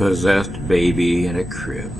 possessed baby in a crib.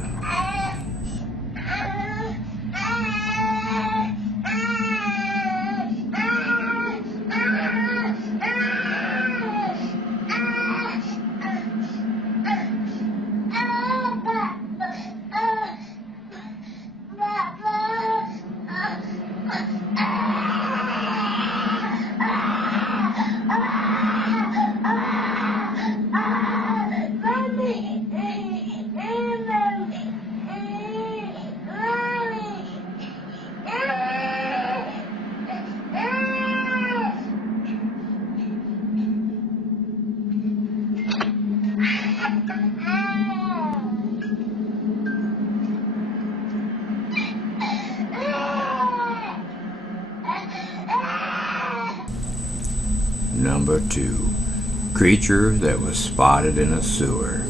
Number 2. Creature that was spotted in a sewer.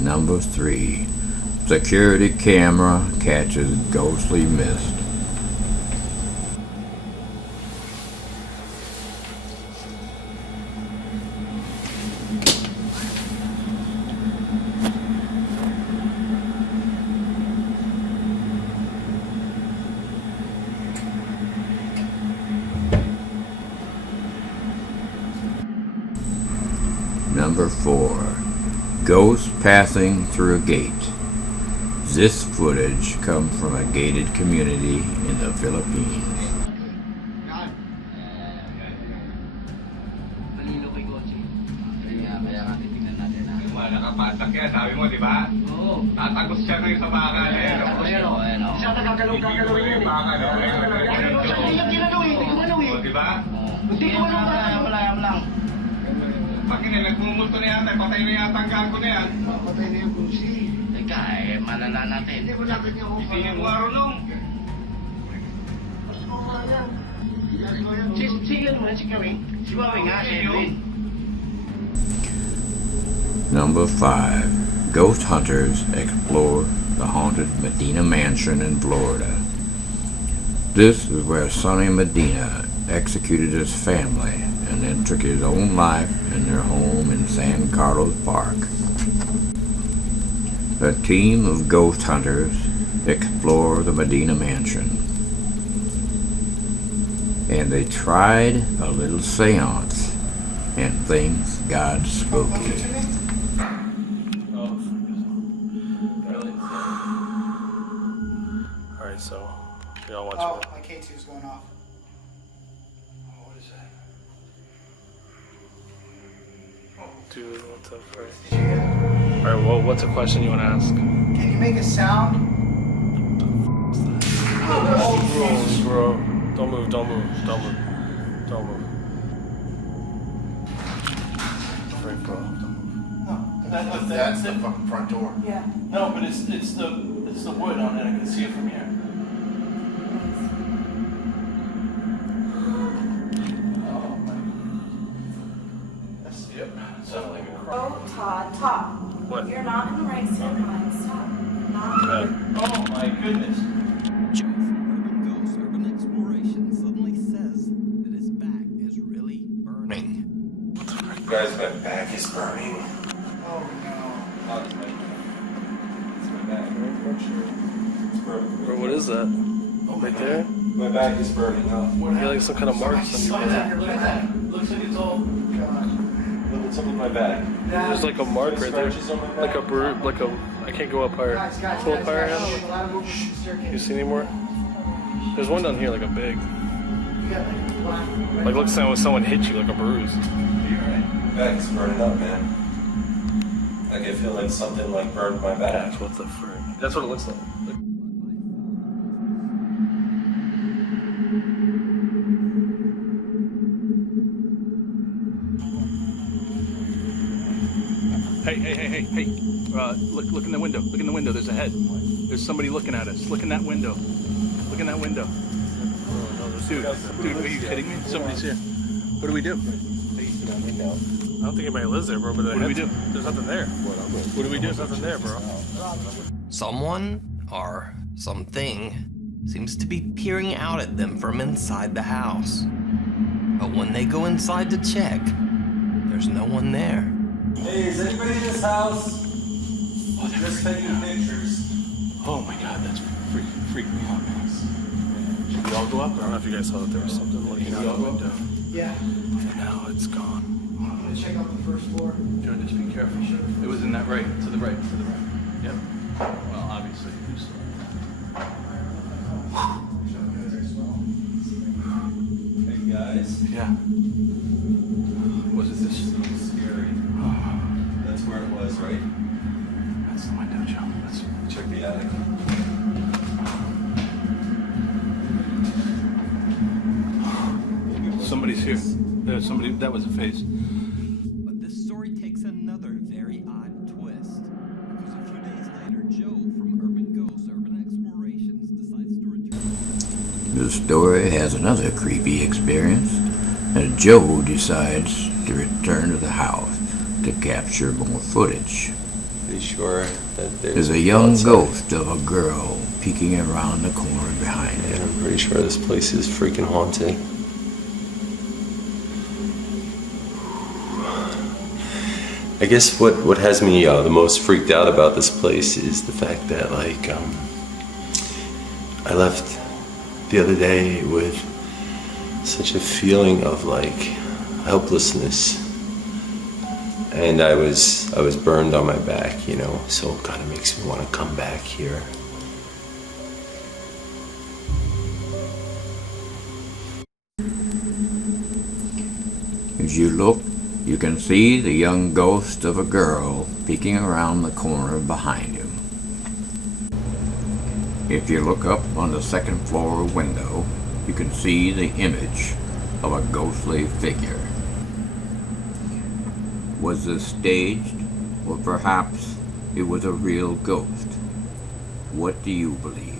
Number 3. Security camera catches ghostly mist. Number 4. Ghost passing through a gate. This footage comes from a gated community in the Philippines. Nakapatak yan, sabi mo, di ba? Oo. Tatagos siya ngayon sa baka na yan. Siya nagagalaw-gagalawin yan eh. Baka, no? Yung ginalawin, hindi ko galawin. Di ba? Hindi ko galawin. Wala lang. Pakin na, nagmumulto na yata, patay na yata ang gago na yan. Patay na yung kursi. Teka, malala natin. Hindi mo lakad niya ako. Isinin mo araw nung. Sige mo na si Kawing. Si Wawing nga, si Edwin. Number 5. Ghost hunters explore the haunted Medina mansion in Florida. This is where Sonny Medina executed his family and then took his own life in their home in San Carlos Park. A team of ghost hunters explore the Medina mansion, and they tried a little seance, and things got spooky. Alright, so y'all watch it. My K2 is going off. Dude, what the frick? Alright, well, what's a question you want to ask? Can you make a sound? Bro. Don't move. Frick, bro. No. That's the fucking front door. Yeah. No, but it's the wood on it. I can see it from here. Oh my. That's yep. Sounds like a crow. Oh, Todd, stop. What? You're not in the right state of mind. Stop. Not. Oh my goodness. Joe from Urban Ghost Urban Exploration suddenly says that his back is really burning. Guys, my back is burning. Oh no. It's my back. It's burning. Bro, what is that? Right there? My back is burning up. You got like some kind of marks on your back. Look at that. Looks like it's all. Look at some of my back. There's like a mark right there. Like a bruise, like a. I can't go up higher. Pull up higher, Hannah. You see any more? There's one down here, like a big. Like looks like someone hit you, like a bruise. My back's burning up, man. Like I feel like something like burned my back. That's what the frick. That's what it looks like. Hey. Look in the window. Look in the window. There's a head. There's somebody looking at us. Look in that window. Look in that window. Dude, are you kidding me? Somebody's here. What do we do? I don't think anybody lives there, bro. But What do we do? There's nothing there. What do we do? There's nothing there, bro. Someone, or something, seems to be peering out at them from inside the house. But when they go inside to check, there's no one there. Hey, is anybody in this house? Just taking pictures. Oh my God, that's freaked me out, man. Should we all go up? I don't know if you guys saw that there was something looking out the window. Yeah. And now it's gone. I'm gonna check out the first floor. Joe, just be careful. It was in that right, to the right. Yep. Well, obviously, you saw Hey guys, Yeah. Was it this? scary. That's where it was, right? That's the window, Joe. Let's Check the attic. Somebody's here. There's somebody. That was a face. But this story takes another very odd twist. Because a few days later, Joe from Urban Ghosts, Urban Explorations decides to return. The story has another creepy experience, and Joe decides to return to the house to capture more footage. Pretty sure that There's a young ghost of a girl peeking around the corner behind And it. I'm pretty sure this place is freaking haunted. I guess what has me the most freaked out about this place is the fact that I left the other day with such a feeling of helplessness, and I was burned on my back, you know, so it kind of makes me want to come back here. As you look, you can see the young ghost of a girl peeking around the corner behind him. If you look up on the second floor window, you can see the image of a ghostly figure. Was this staged, or perhaps it was a real ghost? What do you believe?